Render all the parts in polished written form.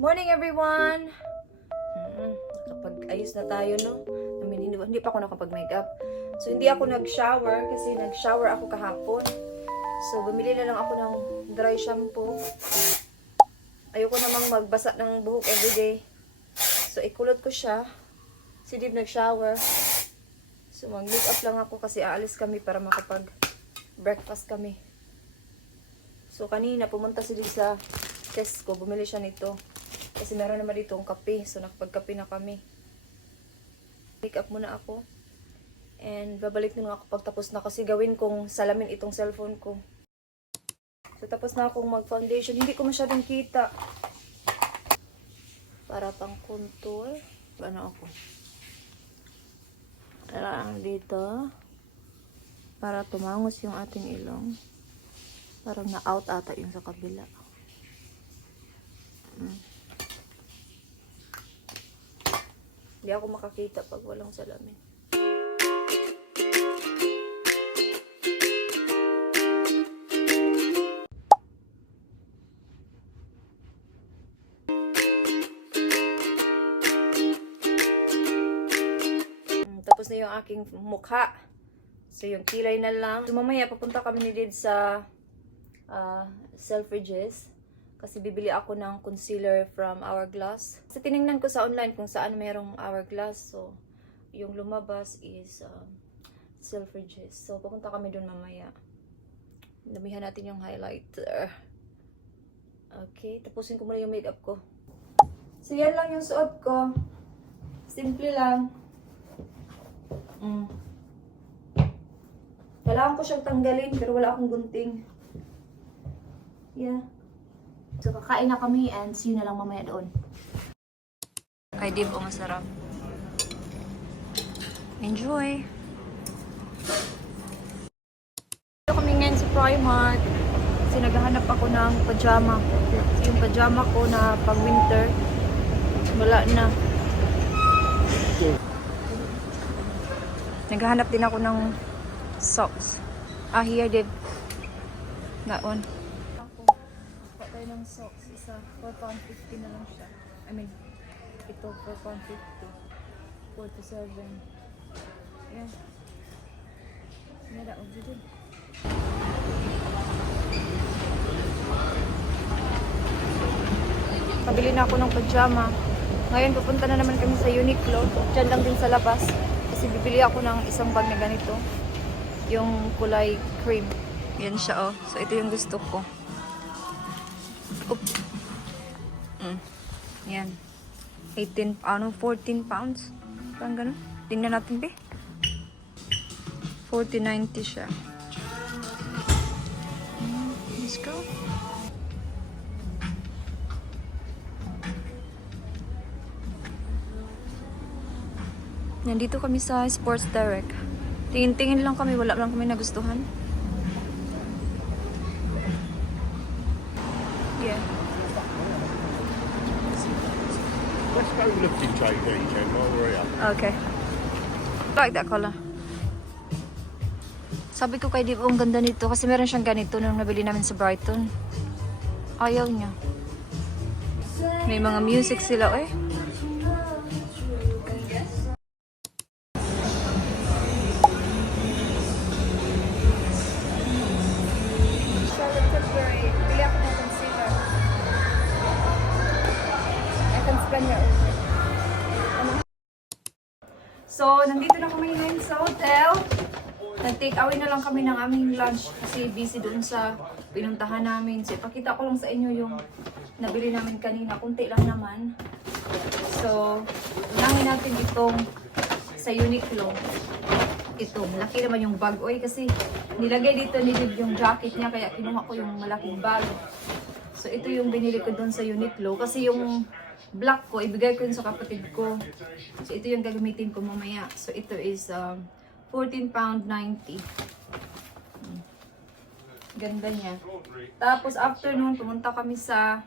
Morning everyone! Nakapag-ayos na tayo, no? I mean, hindi pa ako nakapag-makeup. So, hindi ako nag-shower kasi nag-shower ako kahapon. So, bumili na lang ako ng dry shampoo. Ayoko namang magbasa ng buhok everyday. So, ikulot ko siya. Si Dib nag-shower. So, mag-makeup lang ako kasi aalis kami para makapag-breakfast kami. So, kanina pumunta si Dib sa Tesco. Bumili siya nito. Kasi meron naman dito ang kape. So, nakapagkape na kami. Make up muna ako. And babalik na ako pagtapos na kasi gawin kong salamin itong cellphone ko. So, tapos na akong mag-foundation. Hindi ko masyadong kita. Para pang contour. Ano ako? Lang dito. Para tumangos yung ating ilong. Parang na-out ata yung sa kabila. Hindi ako makakita pag walang salamin. Tapos na yung aking mukha. So, yung kilay na lang. So, mamaya papunta kami ni Did sa Selfridges. Kasi bibili ako ng concealer from Hourglass. Kasi tinignan ko sa online kung saan mayroong Hourglass. So, yung lumabas is Selfridges. So, pupunta kami dun mamaya. Damihan natin yung highlighter. Okay, tapusin ko muna yung makeup ko. So, yan lang yung suot ko. Simple lang. Kailangan ko siyang tanggalin pero wala akong gunting. Yeah. So, kakain na kami and see you na lang mamaya doon. Kay Dib, masarap. Enjoy! Dito kami ngayon sa Primark. Kasi naghahanap ako ng pajama. Yung pajama ko na pang winter, wala na. Naghahanap din ako ng socks. Here, Dib. That one. Ng socks, isa £4.50 na lang siya. I mean, ito £4.50. 4 to 7. Yeah. Nada, ulit din. Pabili na ako ng pajama. Ngayon, pupunta na naman kami sa Uniqlo. Diyan lang din sa labas. Kasi bibili ako ng isang bag na ganito. Yung kulay cream. Yan siya, oh. So, ito yung gusto ko. Yan. 14 pounds. Parang ganun. Tingnan natin, be. 40.90 siya. Let's go. Nandito kami sa Sports Direct. Tingin-tingin lang kami. Wala lang kami nagustuhan. Yeah. Let's go looking, JD, Jen, while we're here. Okay. Like that color. Sabi ko kay Dib, ang ganda nito kasi meron siyang ganito nung nabili namin sa Brighton. Ayaw niya. May mga music sila, eh. Charlotte Tilbury. Bili ako ng concealer. I can spend your So, nandito na kami ngayon sa hotel. Nag-take away na lang kami ng aming lunch kasi busy doon sa pinuntahan namin. So, ipakita ko lang sa inyo yung nabili namin kanina. Kunti lang naman. So, ulangin natin itong sa Uniqlo. Ito, malaki naman yung bag. Oy, kasi nilagay dito ni Dib yung jacket niya kaya kinuha ko yung malaking bag. So, ito yung binili ko doon sa Uniqlo. Kasi yung black ko, ibigay ko yun sa kapatid ko. So, ito yung gagamitin ko mamaya. So, ito is £14.90. Ganda niya. Tapos, after noon, pumunta kami sa...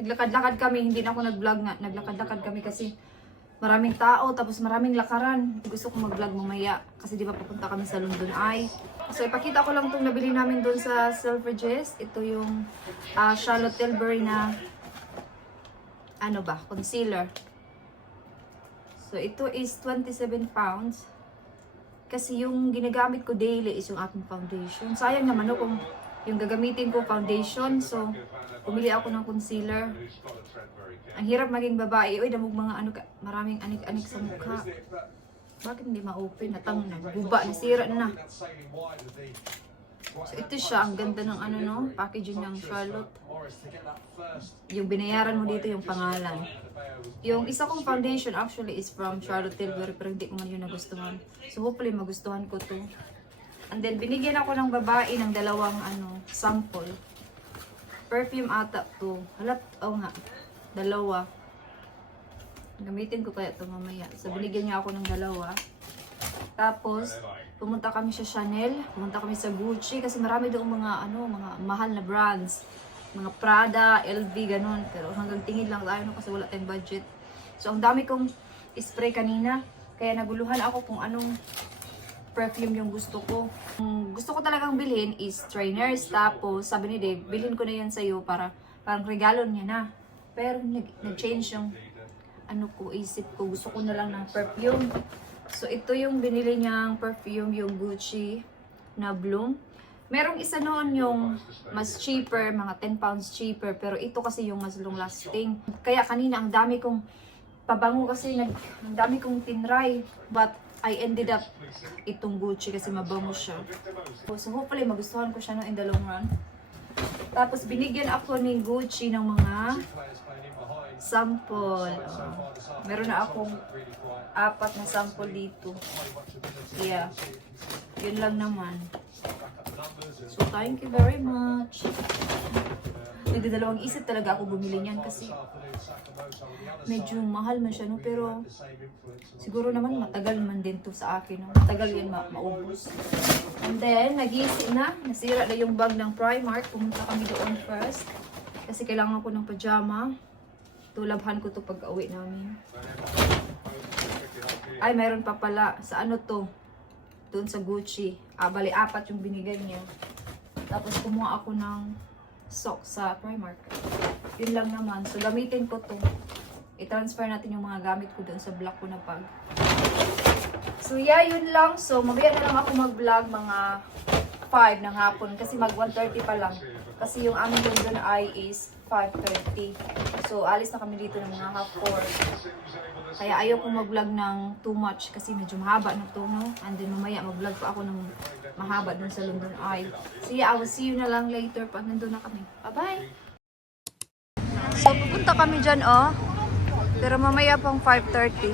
Naglakad-lakad kami. Hindi na ako nag-vlog nga. Naglakad-lakad kami kasi maraming tao. Tapos, maraming lakaran. Gusto ko mag-vlog mamaya. Kasi di ba papunta kami sa London Eye. So, ipakita ko lang itong nabili namin doon sa Selfridges. Ito yung Charlotte Tilbury na ano ba, concealer. So, ito is 27 pounds. Kasi yung ginagamit ko daily is yung aking foundation. Sayang naman no, kung yung gagamitin ko foundation. So, pumili ako ng concealer. Ang hirap maging babae. Uy, damog mga ano, maraming anik-anik sa mukha. Bakit hindi ma-open? Natang guba, nasira na. So, ito siya. Ang ganda ng ano, no? Packaging ng Charlotte. Yung binayaran mo dito, yung pangalan. Yung isa kong foundation actually is from Charlotte Tilbury, pero hindi ko man yun nagustuhan. So, hopefully, magustuhan ko to. And then, binigyan ako ng babae ng dalawang ano, sample. Perfume ata to. Halat, oh nga. Dalawa. Gamitin ko kaya ito mamaya. So, binigyan niya ako ng dalawa. Tapos, pumunta kami sa Chanel. Pumunta kami sa Gucci. Kasi marami doon mga, ano, mga mahal na brands. Mga Prada, LV, ganun. Pero hanggang tingin lang tayo no, kasi wala tayong budget. So, ang dami kong spray kanina. Kaya naguluhan ako kung anong perfume yung gusto ko. Ang gusto ko talagang bilhin is trainers. Tapos, sabi ni Dave, bilhin ko na yan sa'yo para parang regalo niya na. Pero nag-change yung ano ko, isip ko. Gusto ko na lang ng perfume. So, ito yung binili niyang perfume, yung Gucci na Bloom. Merong isa noon yung mas cheaper, mga 10 pounds cheaper. Pero ito kasi yung mas long lasting. Kaya kanina, ang dami kong pabango kasi ang dami kong tinry. But, I ended up itong Gucci kasi mabango siya. So, hopefully, magustuhan ko siya no, in the long run. Tapos, binigyan ako ni Gucci ng mga sample. Meron na akong 4 na sample dito. Yeah. Yun lang naman. So, thank you very much. Nagdadalawang isip talaga ako bumili niyan kasi medyo mahal man siya, no? Pero siguro naman matagal man din to sa akin. No? Matagal yan maubos. And then, nasira na yung bag ng Primark. Pumunta kami doon first. Kasi kailangan ko ng pajama. Tulabhan ko to pag-uwi namin. Ay, mayroon pa pala. Sa ano to? Doon sa Gucci. Bali, 4 yung binigay niya. Tapos kumuha ako ng socks sa Primark. Yun lang naman. So, gamitin ko to. I-transfer natin yung mga gamit ko doon sa black ko na bag. So, yeah, yun lang. So, mamaya na lang ako mag-vlog mga 5 ng hapon. Kasi mag 1:30 pa lang. Kasi yung aming London Eye is 5:30. So, alis na kami dito ng mga 4:30. Kaya ayaw kong mag-vlog ng too much kasi medyo mahaba na to, no? And then mamaya mag-vlog pa ako ng mahaba dun sa London Eye. So yeah, I will see you na lang later pag nandun na kami. Bye-bye! So, pupunta kami dyan, oh. Pero mamaya pang 5:30.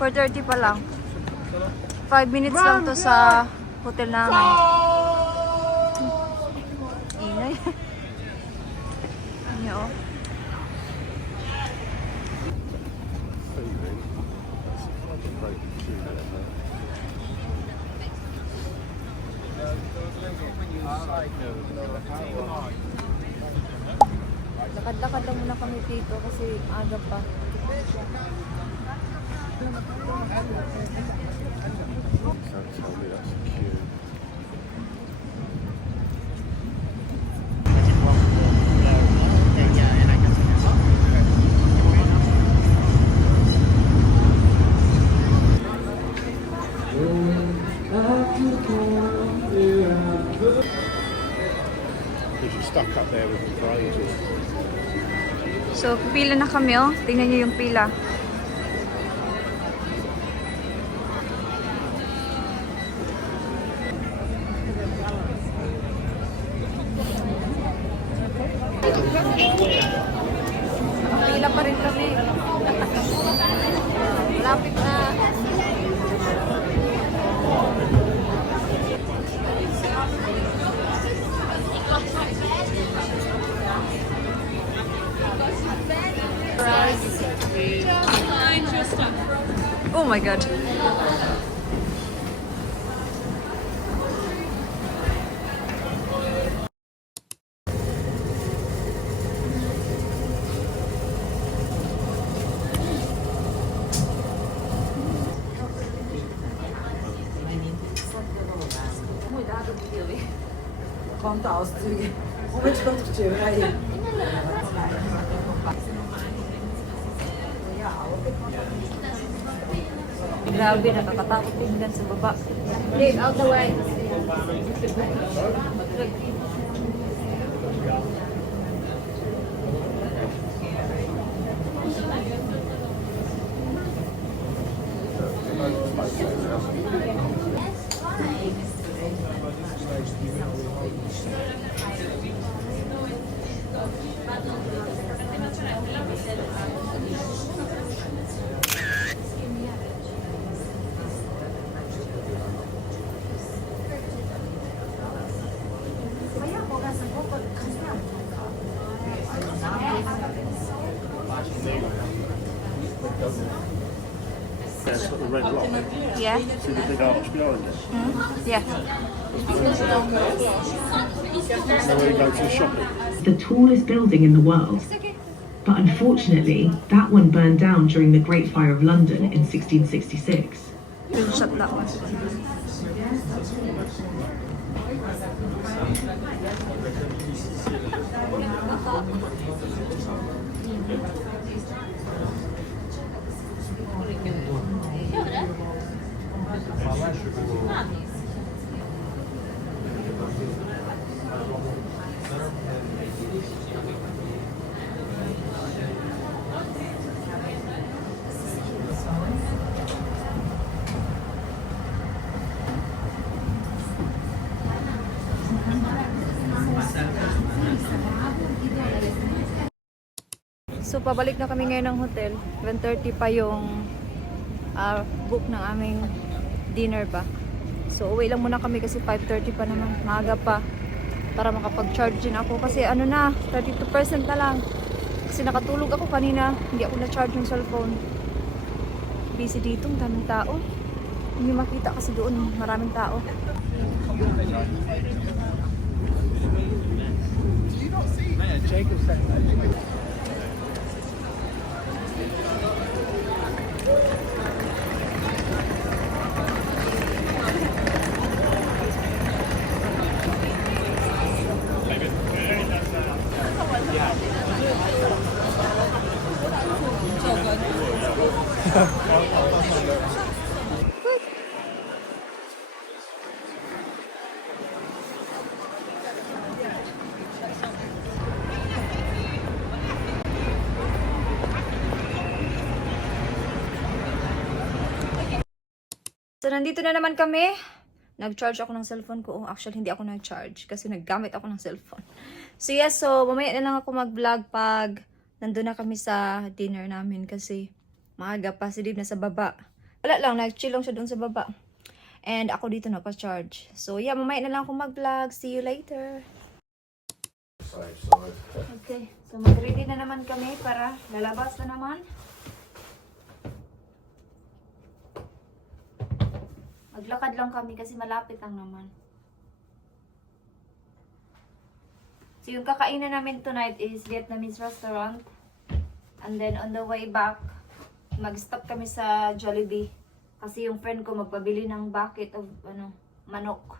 4:30 pa lang. 5 minutes lang to sa hotel namin. Inay. Ano, oh. Lakad-lakad lang muna kami dito kasi aga pa. Because you're stuck up there with them for ages. So, pila na kami, oh. Tingnan niyo yung pila. Pila pa rin kami. Lapit na. Oh my god. Konto auszüge. Womit kontaktieren wir hier? Grabe, nakakatakot din dyan sa baba. Dave, out the way. That's got the red lock. Yeah. See the big arch behind it? Yeah. So where you go to the shopping? The tallest building in the world. But unfortunately, that one burned down during the Great Fire of London in 1666. Shut that one. So, pabalik na kami ngayon ng hotel. 1:30 pa yung book ng aming dinner pa. So, uwi lang muna kami kasi 5:30 pa naman. Maaga pa. Para makapag-charge din ako. Kasi ano na, 32% na lang. Kasi nakatulog ako kanina. Hindi ako na-charge yung cellphone. Busy dito. Ang daming tao. Hindi makita kasi doon. Maraming tao. So, nandito na naman kami. Nag-charge ako ng cellphone ko. Actually, hindi ako nag-charge kasi naggamit ako ng cellphone. So, yes. So, mamaya na lang ako mag-vlog pag nandun na kami sa dinner namin kasi maaga pa. Si Dave nasa baba. Wala lang. Nag-chill lang siya doon sa baba. And ako dito nagpa-charge. So, yeah. Mamaya na lang ako mag-vlog. See you later. Okay. So, mag-ready na naman kami para lalabas na naman. Maglakad lang kami kasi malapit lang naman. So yung kakainan namin tonight is Vietnamese restaurant. And then on the way back, mag-stop kami sa Jollibee. Kasi yung friend ko magpabili ng bucket of manok.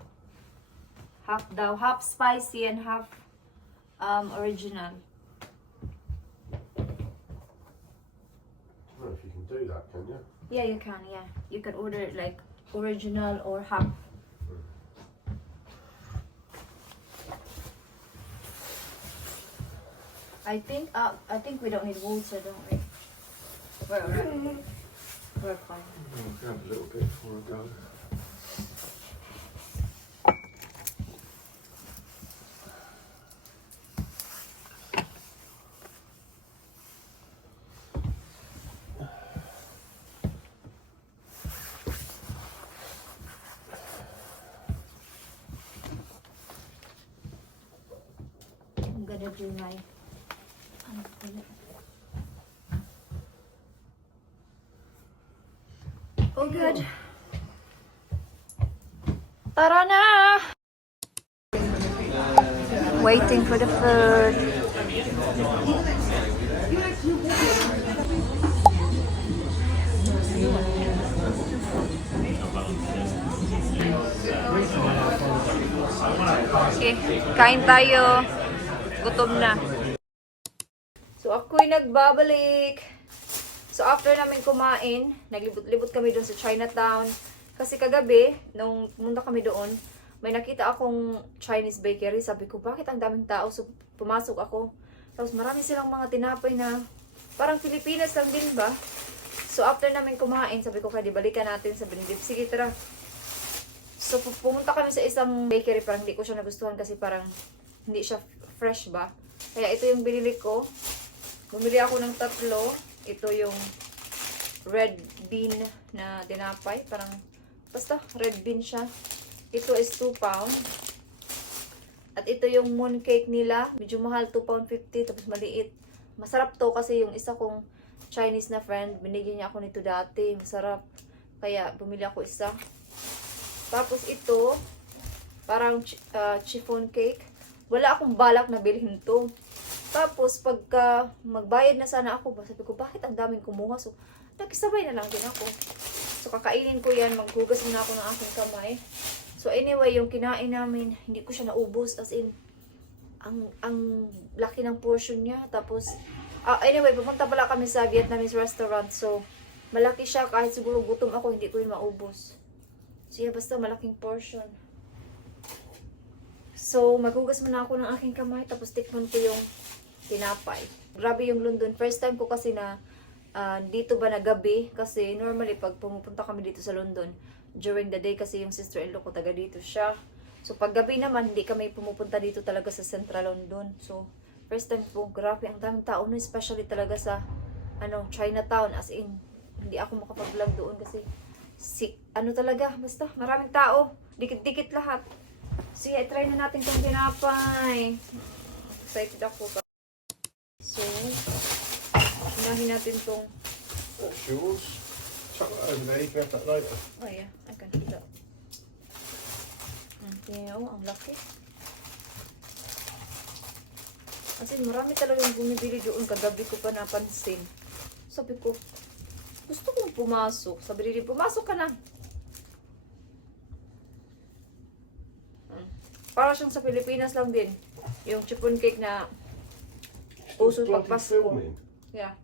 Half daw, half spicy and half original. I don't know if you can do that, can you? Yeah, you can, yeah. You can order it like original or half. I think we don't need water, don't we? We're alright. We're fine. I'll grab a little bit before I go. I'm gonna do my oh good. Tara na! Waiting for the food. Okay, kain tayo. Gutom na. So, ako'y nagbabalik. So, after namin kumain, naglibot-libot kami doon sa Chinatown. Kasi kagabi, nung pumunta kami doon, may nakita akong Chinese bakery. Sabi ko, bakit ang daming tao? So, pumasok ako. Tapos, marami silang mga tinapay na parang Pilipinas lang din ba? So, after namin kumain, sabi ko, kaya di balikan natin sa Benedict. Sige, tara. So, pumunta kami sa isang bakery. Parang hindi ko siya nagustuhan kasi parang hindi siya fresh ba? Kaya ito yung binili ko. Bumili ako ng 3. Ito yung red bean na tinapay. Parang, basta red bean siya. Ito is 2 pound. At ito yung mooncake nila. Medyo mahal, 2 pound 50. Tapos maliit. Masarap to kasi yung isa kong Chinese na friend, binigyan niya ako nito dati. Masarap. Kaya bumili ako isa. Tapos ito, parang chiffon cake. Wala akong balak na bilhin to. Tapos pagka magbayad na sana ako, sabi ko, bakit ang daming kumuha? So, nakisabay na lang din ako. So, kakainin ko yan. Maghugas muna ako ng aking kamay. So, anyway, yung kinain namin, hindi ko siya naubos. As in, ang laki ng portion niya. Tapos, anyway, pumunta pala kami sa Vietnamese restaurant. So, malaki siya. Kahit siguro gutom ako, hindi ko yun maubos. So, yeah, basta malaking portion. So, maghugas muna ako ng aking kamay. Tapos, tikman ko yung tinapay. Grabe yung London. First time ko kasi na dito ba na gabi. Kasi, normally, pag pumupunta kami dito sa London, during the day kasi yung sister-in-law ko taga dito siya. So, pag gabi naman, hindi kami pumupunta dito talaga sa Central London. So, first time po, grabe, ang daming tao no, especially talaga sa, Chinatown. As in, hindi ako makapag-vlog doon kasi, talaga, basta, maraming tao. Dikit-dikit lahat. So, yeah, try na natin itong tinapay. Excited ako. So, unahin natin itong, That's yours. Chuck that over there, you can have that later. oh yeah, I can do that. Okay, oh, ang laki. Kasi marami talagang bumibili doon. Kagabi ko pa napansin. Sabi ko, gusto kong pumasok. Sabi rin, pumasok ka na. Para siyang sa Pilipinas lang din. Yung chiffon cake na uso Bloody pag Pasko. filming. Yeah.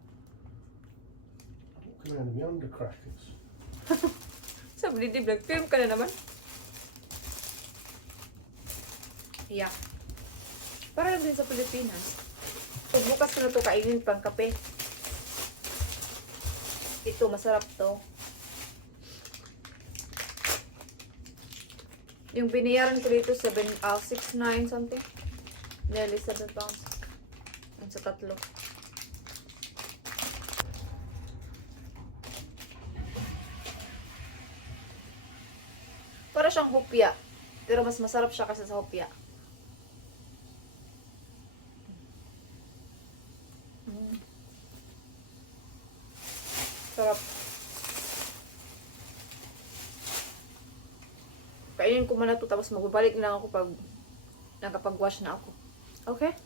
Walking around in the undercrackers. Sabi rin, nag-film ka na naman. Yeah. Para lang din sa Pilipinas. So, bukas ko na ito kainin pang kape. Ito, masarap to. Yung binayaran ko dito, 6.9 something. Nearly 7 pounds. Yung sa 3. Para siyang hopya. Pero mas masarap siya kasi sa hopya. Sarap. Kainin ko muna ito tapos magbabalik lang ako pag nakapag-wash na ako. Okay?